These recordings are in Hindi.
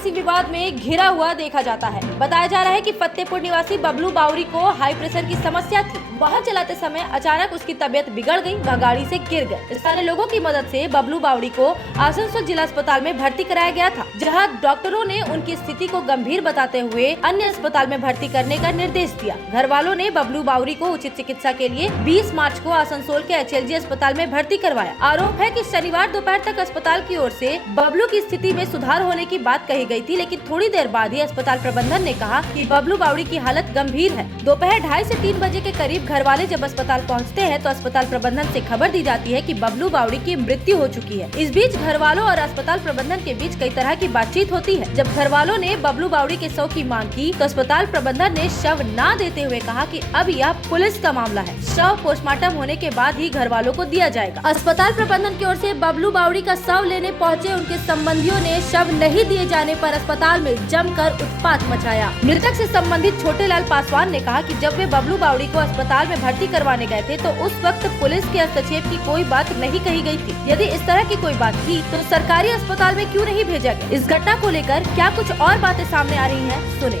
किसी विवाद में घिरा हुआ देखा जाता है। बताया जा रहा है कि फतेहपुर निवासी बबलू बावरी को हाई प्रेशर की समस्या थी। वाहन चलाते समय अचानक उसकी तबीयत बिगड़ गई, वह गाड़ी से गिर गए। स्थानीय लोगों की मदद से बबलू बावरी को आसनसोल जिला अस्पताल में भर्ती कराया गया था, जहां डॉक्टरों ने उनकी स्थिति को गंभीर बताते हुए अन्य अस्पताल में भर्ती करने का निर्देश दिया। घर वालों ने बबलू बावरी को उचित चिकित्सा के लिए 20 मार्च को आसनसोल के HLG अस्पताल में भर्ती करवाया। आरोप है कि शनिवार दोपहर तक अस्पताल की ओर से बबलू की स्थिति में सुधार होने की बात कही गई थी, लेकिन थोड़ी देर बाद ही अस्पताल प्रबंधन ने कहा कि बबलू बावरी की हालत गंभीर है। दोपहर 2:30 से 3 बजे के करीब घर वाले जब अस्पताल पहुंचते हैं तो अस्पताल प्रबंधन से खबर दी जाती है कि बबलू बावरी की मृत्यु हो चुकी है। इस बीच घर वालों और अस्पताल प्रबंधन के बीच कई तरह की बातचीत होती है। जब घर वालों ने बबलू बावरी के शव की मांग की तो अस्पताल प्रबंधन ने शव न देते हुए कहा कि अब यह पुलिस का मामला है, शव पोस्टमार्टम होने के बाद ही घर वालों को दिया जाएगा। अस्पताल प्रबंधन की ओर से बबलू बावरी का शव लेने पहुंचे उनके संबंधियों ने शव नहीं दिए जाने पर अस्पताल में जमकर उत्पात मचाया। मृतक से संबंधित छोटे लाल पासवान ने कहा कि जब वे बबलू बावरी को अस्पताल में भर्ती करवाने गए थे तो उस वक्त पुलिस के हस्तक्षेप की कोई बात नहीं कही गई थी। यदि इस तरह की कोई बात थी तो सरकारी अस्पताल में क्यों नहीं भेजा गया? इस घटना को लेकर क्या कुछ और बातें सामने आ रही हैं, सुने।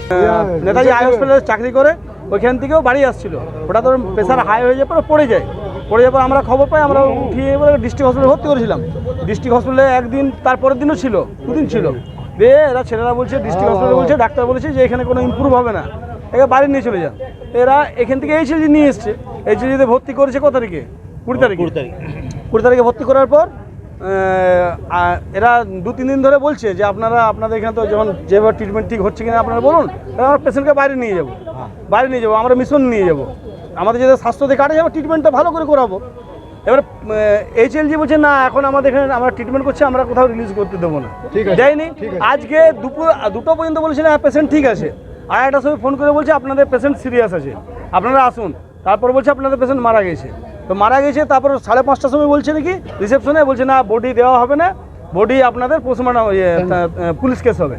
नेताजी आई हॉस्पिटाले चाकरी करे ওইখান থেকেও বাড়ি আসছিল, হঠাৎ ওর প্রেশার হাই হয়ে যাওয়ার পর পড়ে যাওয়ার পর আমরা খবর পাই, আমরা উঠিয়ে ডিস্ট্রিক্ট হসপিটালে ভর্তি করেছিলাম। ডিস্ট্রিক্ট হসপিটালে একদিন, তারপরের দিনও ছিল, দুদিন ছিল। এরা ছেলেরা বলছে, ডিস্ট্রিক্ট হসপিটালে বলছে, ডাক্তার বলেছে যে এখানে কোনো ইমপ্রুভ হবে না, একে বাড়ি নিয়ে চলে যান। এরা এখান থেকে HLG নিয়ে এসছে, HLG ভর্তি করেছে কত তারিখে? 20 তারিখে ভর্তি করার পর এরা 2-3 দিন ধরে বলছে যে আপনাদের এখানে তো যখন যেভাবে ট্রিটমেন্ট ঠিক হচ্ছে কিনা আপনারা বলুন, আমরা পেশেন্টকে বাইরে নিয়ে যাবো, আমরা মিশন নিয়ে যাবো, আমাদের যাতে স্বাস্থ্যতে কাটে যাবো, ট্রিটমেন্টটা ভালো করে করাবো। এবার HLG বলছে না, এখন আমাদের এখানে আমরা ট্রিটমেন্ট করছি, আমরা কোথাও রিলিজ করতে দেবো না। যাইনি, আজকে দুপুর 2টো পর্যন্ত বলেছিল পেশেন্ট ঠিক আছে, আর একটা সময় ফোন করে বলছে আপনাদের পেশেন্ট সিরিয়াস আছে, আপনারা আসুন। তারপর বলছে আপনাদের পেশেন্ট মারা গেছে। তো মারা গেছে, তারপর 5:30টার সময় বলছে নাকি রিসেপশনে, বলছে না বডি দেওয়া হবে না, বডি আপনাদের পোস্টমর্টম পুলিশ কেস হবে।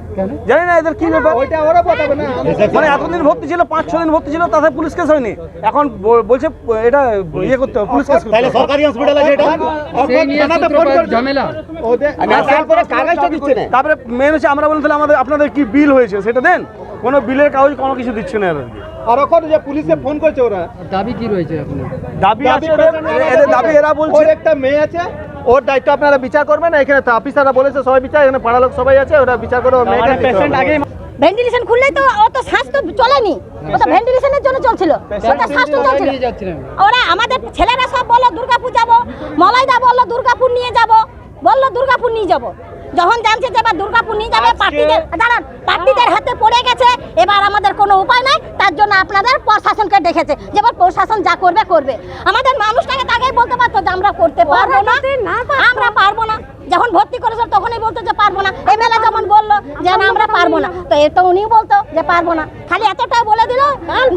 জানি না এদের কি ব্যাপার, মানে এতদিন ভর্তি ছিল, 5-6 দিন ভর্তি ছিল, তাতে পুলিশ কেস হয়নি। এখন বলছে এটা ইয়ে করতে হবে, পুলিশ কেস করতে হবে। সরকারি হসপিটাল আছে এটা, ঝামেলা কাগজটা দিচ্ছে না। তারপরে মেন হচ্ছে আমরা বললাম তাহলে আপনাদের কি বিল হয়েছে সেটা দেন, কোনো বিলের কাগজ কোনো কিছু দিচ্ছে না এরা। আর এখন যে পুলিশে ফোন করেছে, ওরা দাবি কি রয়েছে? দাবি আছে, এদের দাবি এরা বলছে ওর একটা মেয়ে আছে, ওর দায়িত্ব আপনারা বিচার করবেন। এখানে অফিসাররা বলেছে সবাই বিচার, এখানে পাড়া লোক সবাই আছে, ওরা বিচার করে ওর মেয়েকে। পেশেন্ট আগে ভেন্টিলেশন খুললেই তো ও তো শ্বাস তো চলেনি, ও তো ভেন্টিলেশনের জন্য চলছিল, ওটা শ্বাস তো চলছিল। ওরা আমাদের ছেলেরা সব বললো দুর্গাপুর যাবো, মলাইদা বললো দুর্গাপুর নিয়ে যাবো, বললো দুর্গাপুর নিয়ে যাবো। যখন জানছে যে এবার দুর্গাপুর নিয়ে যাবে, পার্টিদের হাতে পড়ে গেছে, এবার আমাদের কোনো উপায় নাই। তার জন্য আপনাদের প্রশাসনকে দেখেছে, যে এবার প্রশাসন যা করবে করবে। আমাদের মানুষটাকে আগেই বলতে পারতো যে আমরা করতে পারবো না, আমরা পারবো না। যখন ভর্তি করেছিল তখনই বলতো যে পারবো না। MLA যেমন বললো যে না আমরা পারবো না, তো এ তো উনিও বলতো যে পারবো না। খালি এতটাই বলে দিল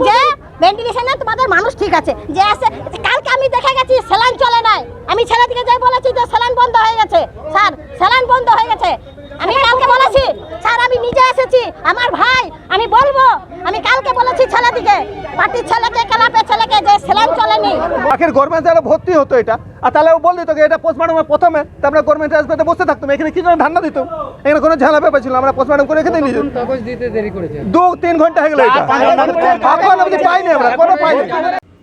যে ভেন্টিলেশনে তোমাদের মানুষ ঠিক আছে, যে আছে। কালকে আমি দেখে গেছি স্যালাইন চলে নাই, আমি ছেলে দিকে যাই বলেছি যে স্যালাইন বন্ধ হয়ে গেছে, স্যার স্যালাইন বন্ধ হয়ে গেছে। আমি কালকে বলেছি স্যার, আমি নিজে এসেছি, আমার ভাই, আমি বলবো, আমি কালকে বলেছি ছেলে দিকে, পার্টির ছেলেকে, ক্লাবের ছেলেকে, যে স্যালাইন চলেনি। আখের গভর্নমেন্ট যারা ভর্তি হতো এটা, আর তাহলে ও বল দিত এটা পোস্টমর্টমের প্রথমে, তারপরে গভর্নমেন্ট হাসপাতালে বসে থাকতাম, এখানে কি জন্য ধারণা দিত? এখানে কোনো ঝামেলা ব্যাপার ছিল, আমরা পোস্টমর্টম করে রেখে দিই। কাগজ দিতে দেরি করেছে, 2-3 ঘন্টা হয়ে গেল, এখন আমি পাইনি, আমরা কোনো পাইনি।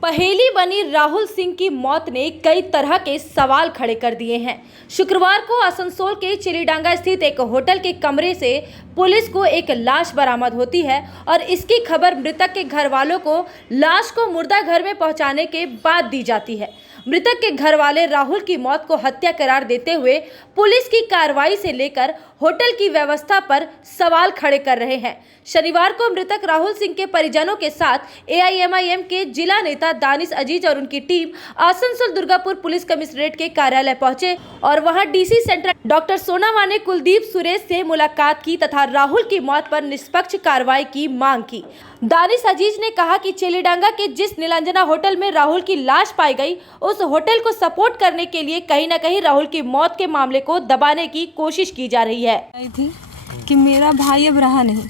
पहेली बनी राहुल सिंह की मौत ने कई तरह के सवाल खड़े कर दिए हैं। शुक्रवार को आसनसोल के चिलीडांगा स्थित एक होटल के कमरे से पुलिस को एक लाश बरामद होती है और इसकी खबर मृतक के घर वालों को लाश को मुर्दा घर में पहुंचाने के बाद दी जाती है। मृतक के घर वाले राहुल की मौत को हत्या करार देते हुए पुलिस की कार्रवाई से लेकर होटल की व्यवस्था पर सवाल खड़े कर रहे हैं। शनिवार को मृतक राहुल सिंह के परिजनों के साथ AIMIM के जिला नेता दानिश अजीज और उनकी team Asansol Durgapur police commissionerate के कार्यालय पहुंचे और वहां DC सेंटर डॉक्टर सोनावा ने कुलदीप सुरेश से मुलाकात की तथा राहुल की मौत पर निष्पक्ष कार्रवाई की मांग की। दानिश अजीज ने कहा कि चेलीडांगा के जिस नीलांजना होटल में राहुल की लाश पाई गई, उस होटल को सपोर्ट करने के लिए कहीं न कहीं राहुल की मौत के मामले को दबाने की कोशिश की जा रही है। थी कि मेरा भाई अब रहा नहीं,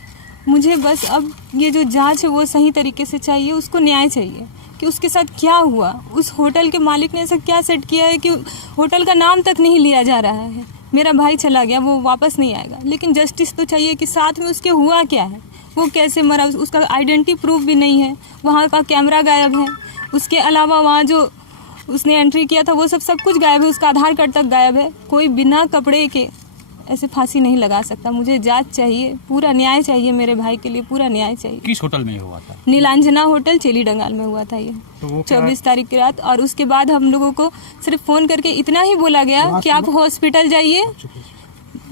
मुझे बस अब ये जो जांच है वो सही तरीके से चाहिए, उसको न्याय चाहिए कि उसके साथ क्या हुआ, उस होटल के मालिक ने ऐसा क्या सेट किया है कि होटल का नाम तक नहीं लिया जा रहा है। मेरा भाई चला गया, वो वापस नहीं आएगा, लेकिन जस्टिस तो चाहिए कि साथ में उसके हुआ क्या है, वो कैसे मरा, उसका आइडेंटिटी प्रूफ भी नहीं है, वहाँ का कैमरा गायब है, उसके अलावा वहाँ जो उसने एंट्री किया था वो सब कुछ गायब है, उसका आधार कार्ड तक गायब है। कोई बिना कपड़े के ऐसे फांसी नहीं लगा सकता। मुझे जांच चाहिए, पूरा न्याय चाहिए, मेरे भाई के लिए पूरा न्याय चाहिए। किस होटल में हुआ था? नीलांजना होटल चेली डंगाल में हुआ था ये, तो 24 तारीख की रात। और उसके बाद हम लोगों को सिर्फ फ़ोन करके इतना ही बोला गया कि आप हॉस्पिटल जाइए,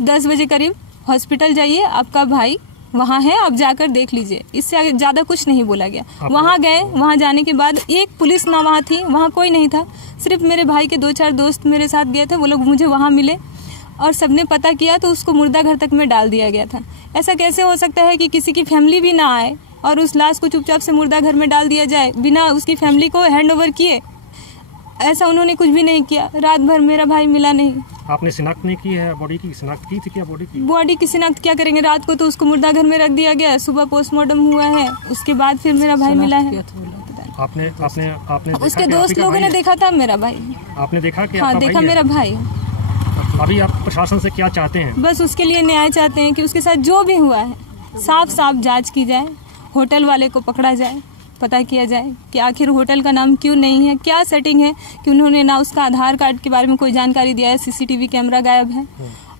10 बजे करीब हॉस्पिटल जाइए, आपका भाई वहाँ है, आप जाकर देख लीजिए। इससे आगे ज़्यादा कुछ नहीं बोला गया। वहाँ गए, वहाँ जाने के बाद एक पुलिस ना वहाँ थी, वहाँ कोई नहीं था, सिर्फ मेरे भाई के 2-4 दोस्त मेरे साथ गए थे, वो लोग मुझे वहाँ मिले और सबने पता किया तो उसको मुर्दा घर तक में डाल दिया गया था। ऐसा कैसे हो सकता है कि किसी की फैमिली भी ना आए और उस लाश को चुपचाप से मुर्दा घर में डाल दिया जाए बिना उसकी फैमिली को हैंड ओवर किए? ऐसा उन्होंने कुछ भी नहीं किया। रात भर मेरा भाई मिला नहीं। आपने शिनाख्त नहीं की है? बॉडी की शिनाख्त की थी क्या? बॉडी की शिनाख्त क्या करेंगे? रात को तो उसको मुर्दा घर में रख दिया गया, सुबह पोस्टमार्टम हुआ है, उसके बाद फिर मेरा भाई मिला है। आपने उसके दोस्त लोगों ने देखा था मेरा भाई। आपने देखा कि हाँ, देखा मेरा भाई। अभी आप प्रशासन से क्या चाहते हैं? बस उसके लिए न्याय चाहते हैं कि उसके साथ जो भी हुआ है साफ साफ जांच की जाए, होटल वाले को पकड़ा जाए, पता किया जाए कि आखिर होटल का नाम क्यों नहीं है, क्या सेटिंग है कि उन्होंने ना उसका आधार कार्ड के बारे में कोई जानकारी दिया है, सीसीटीवी कैमरा गायब है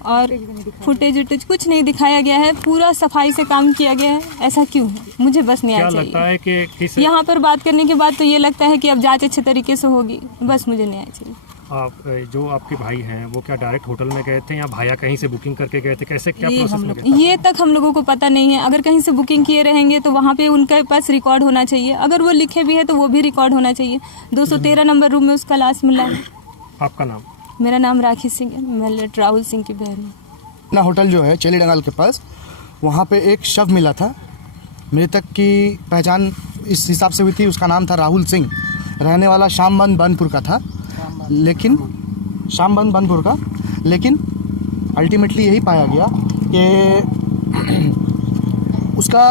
और फुटेज उटेज कुछ नहीं दिखाया गया है, पूरा सफाई से काम किया गया है। ऐसा क्यों है? मुझे बस न्याय चाहिए। लगता है कि यहाँ पर बात करने के बाद तो ये लगता है कि अब जांच अच्छे तरीके से होगी। बस मुझे न्याय चाहिए। आप जो आपके भाई हैं वो क्या डायरेक्ट होटल में गए थे या भाया कहीं से बुकिंग करके गए थे? कैसे क्या प्रोसेस में गए? ये तक हम लोगों को पता नहीं है। अगर कहीं से बुकिंग किए रहेंगे तो वहाँ पे उनके पास रिकॉर्ड होना चाहिए, अगर वो लिखे भी है तो वो भी रिकॉर्ड होना चाहिए। 213 नंबर रूम में उसका लाश मिला है। आपका नाम? मेरा नाम राखी सिंह है, मैं लेट राहुल सिंह की बहन हूँ। ना होटल जो है चेली डंगाल के पास, वहाँ पे एक शव मिला था। मृतक की पहचान इस हिसाब से हुई थी, उसका नाम था राहुल सिंह, रहने वाला शामबंद बनपुर का था, लेकिन शामबंद बनपुर का लेकिन अल्टीमेटली यही पाया गया कि उसका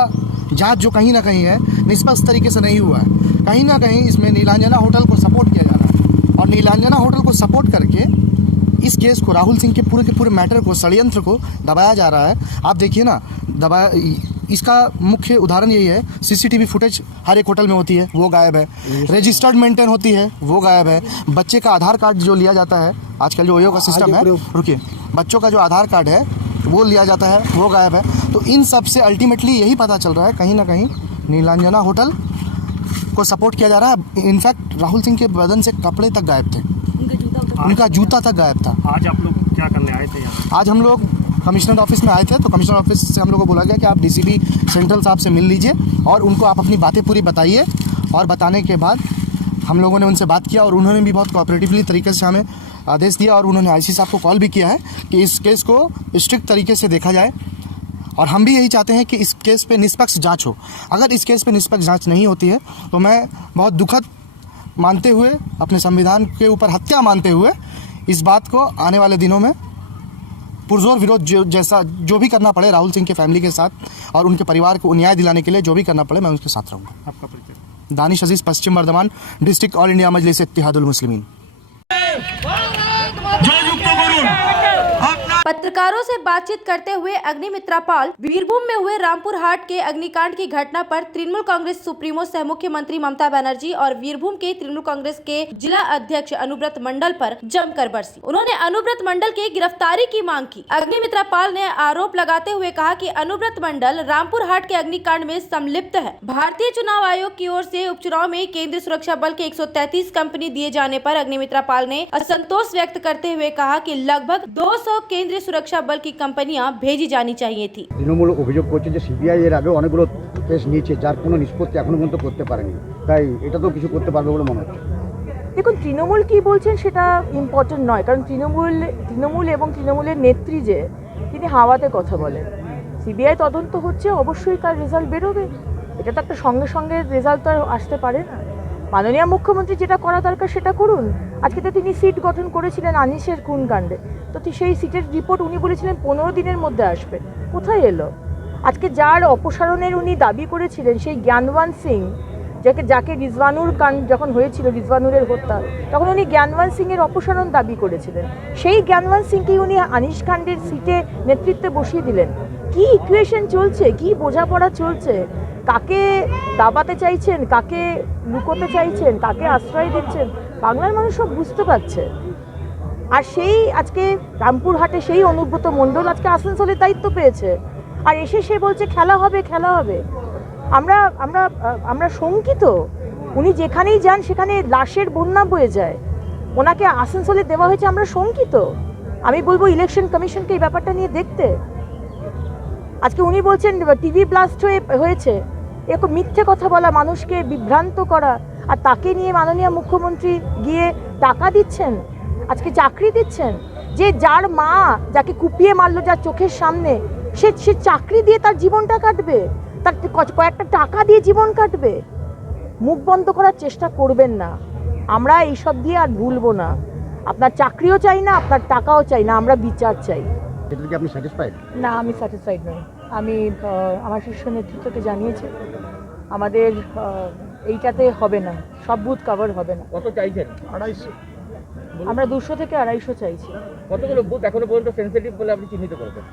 जांच जो कहीं ना कहीं है निष्पक्ष तरीके से नहीं हुआ है। कहीं ना कहीं इसमें नीलांजना होटल को सपोर्ट किया जा रहा है और नीलांजना होटल को सपोर्ट करके इस केस को, राहुल सिंह के पूरे मैटर को, षड्यंत्र को दबाया जा रहा है। आप देखिए ना, इसका मुख्य उदाहरण यही है, सीसीटीवी फुटेज हर एक होटल में होती है, वो गायब है। रजिस्टर्ड मेंटेन होती है, वो गायब है। बच्चे का आधार कार्ड जो लिया जाता है, आजकल जो ओयो का सिस्टम है, रुकिए, बच्चों का जो आधार कार्ड है वो लिया जाता है, वो गायब है। तो इन सब से अल्टीमेटली यही पता चल रहा है कहीं ना कहीं नीलांजना होटल को सपोर्ट किया जा रहा है। इनफैक्ट राहुल सिंह के बदन से कपड़े तक गायब थे, उनका जूता तक गायब था। आज आप लोग क्या करने आए थे यहाँ? आज हम लोग कमिश्नर ऑफिस में आए थे, तो कमिश्नर ऑफिस से हम लोग को बोला गया कि आप डीसीपी सेंट्रल साहब से मिल लीजिए और उनको आप अपनी बातें पूरी बताइए। और बताने के बाद हम लोगों ने उनसे बात किया और उन्होंने भी बहुत कोऑपरेटिवली तरीके से हमें आदेश दिया और उन्होंने आईसी साहब को कॉल भी किया है कि इस केस को स्ट्रिक्ट तरीके से देखा जाए। और हम भी यही चाहते हैं कि इस केस पे निष्पक्ष जांच हो। अगर इस केस पे निष्पक्ष जांच नहीं होती है तो मैं बहुत दुखद मानते हुए, अपने संविधान के ऊपर हत्या मानते हुए, इस बात को आने वाले दिनों में पुरजोर विरोध जो भी करना पड़े राहुल सिंह के फैमिली के साथ और उनके परिवार को न्याय दिलाने के लिए जो भी करना पड़े, मैं उनके साथ रहूँगा। आपका परिचय? दानिश अजीज, पश्चिम बर्धमान डिस्ट्रिक्ट, ऑल इंडिया मजलिस इत्तेहादुल मुस्लिमीन। पत्रकारों से बातचीत करते हुए अग्निमित्रा पाल वीरभूम में हुए रामपुर हाट के अग्निकांड की घटना पर तृणमूल कांग्रेस सुप्रीमो सह मुख्यमंत्री ममता बनर्जी और वीरभूम के तृणमूल कांग्रेस के जिला अध्यक्ष अनुव्रत मंडल पर जमकर बरसी। उन्होंने अनुव्रत मंडल की गिरफ्तारी की मांग की। अग्निमित्रा पाल ने आरोप लगाते हुए कहा कि अनुव्रत मंडल रामपुर हाट के अग्निकांड में संलिप्त है। भारतीय चुनाव आयोग की ओर से उपचुनाव में केंद्रीय सुरक्षा बल के 133 कंपनी दिए जाने पर अग्निमित्रा पाल ने असंतोष व्यक्त करते हुए कहा कि लगभग 200 केंद्रीय सुरक्षा बल की कंपनियां भेजी जानी चाहिए थी। তৃণমূল অভিযোগ করছে যে সিবিআই এর আগে অনেকগুলো কেস নিয়েছে যার কোনো নিষ্পত্তি এখনো পর্যন্ত করতে পারেনি, তাই এটা তো কিছু করতে পারবে বলে মনে হচ্ছে। দেখুন, তৃণমূল কি বলছেন সেটা ইম্পর্টেন্ট নয়, কারণ তৃণমূল এবং তৃণমূলের নেত্রী যে তিনি হাওয়াতে কথা বলেন। সিবিআই তদন্ত হচ্ছে, অবশ্যই তার রেজাল্ট বেরোবে। এটা তো একটা সঙ্গে সঙ্গে রেজাল্ট তো আসতে পারে না। মাননীয় মুখ্যমন্ত্রী যেটা করা দরকার সেটা করুন। আজকে তো তিনি সিট গঠন করেছিলেন আনিসের খুন কাণ্ডে, তো সেই সিটের রিপোর্ট উনি বলেছিলেন 15 দিনের মধ্যে আসবে, কোথায় এলো? আজকে যার অপসারণের উনি দাবি করেছিলেন সেই জ্ঞানওয়ান সিং যাকে রিজওয়ানুর যখন হয়েছিল, রিজওয়ানুরের হত্যা, তখন উনি জ্ঞানওয়ান সিংয়ের অপসারণ দাবি করেছিলেন। সেই জ্ঞানওয়ান সিংকেই উনি আনিস খান্ডের সিটে নেতৃত্বে বসিয়ে দিলেন। কি ইকুয়েশন চলছে, কি বোঝাপড়া চলছে, কাকে দাবাতে চাইছেন, কাকে লুকোতে চাইছেন, কাকে আশ্রয় দিচ্ছেন, বাংলার মানুষ সব বুঝতে পারছে। আর সেই আজকে রামপুরহাটে সেই অনুব্রত মণ্ডল আজকে আসানসোলের দায়িত্ব পেয়েছে, আর এসে সে বলছে খেলা হবে, খেলা হবে। আমরা আমরা আমরা শঙ্কিত। উনি যেখানেই যান সেখানে লাশের বন্যা বয়ে যায়। ওনাকে আসানসোলে দেওয়া হয়েছে, আমরা শঙ্কিত। আমি বলবো ইলেকশন কমিশনকে এই ব্যাপারটা নিয়ে দেখতে। আজকে উনি বলছেন টিভি ব্লাস্ট হয়েছে, এরকম মিথ্যে কথা বলা, মানুষকে বিভ্রান্ত করা, আর তাকে নিয়ে মাননীয় মুখ্যমন্ত্রী গিয়ে টাকা দিচ্ছেন, আজকে চাকরি দিচ্ছেন। যে যার মা যাকে কুপিয়ে মারলো যার চোখের সামনে, সে চাকরি দিয়ে তার জীবনটা কাটবে, তার কয়েকটা টাকা দিয়ে জীবন কাটবে। মুখ বন্ধ করার চেষ্টা করবেন না। আমরা এইসব দিয়ে আর ভুলবো না। আপনার চাকরিও চাই না, আপনার টাকাও চাই না, আমরা বিচার চাই। এটা কি আপনি স্যাটিসফাইড? না, আমি স্যাটিসফাইড নই। আমি আমার শীর্ষ নেতৃত্বকে জানিয়েছি আমাদের এইটাতে হবে না, সব বুথ কভার হবে না। কত চাইছেন? 250। আমরা 200 থেকে 250 চাইছি। কতগুলো বুথ এখনো পর্যন্ত সেন্সিটিভ বলে আপনি চিহ্নিত করেছেন?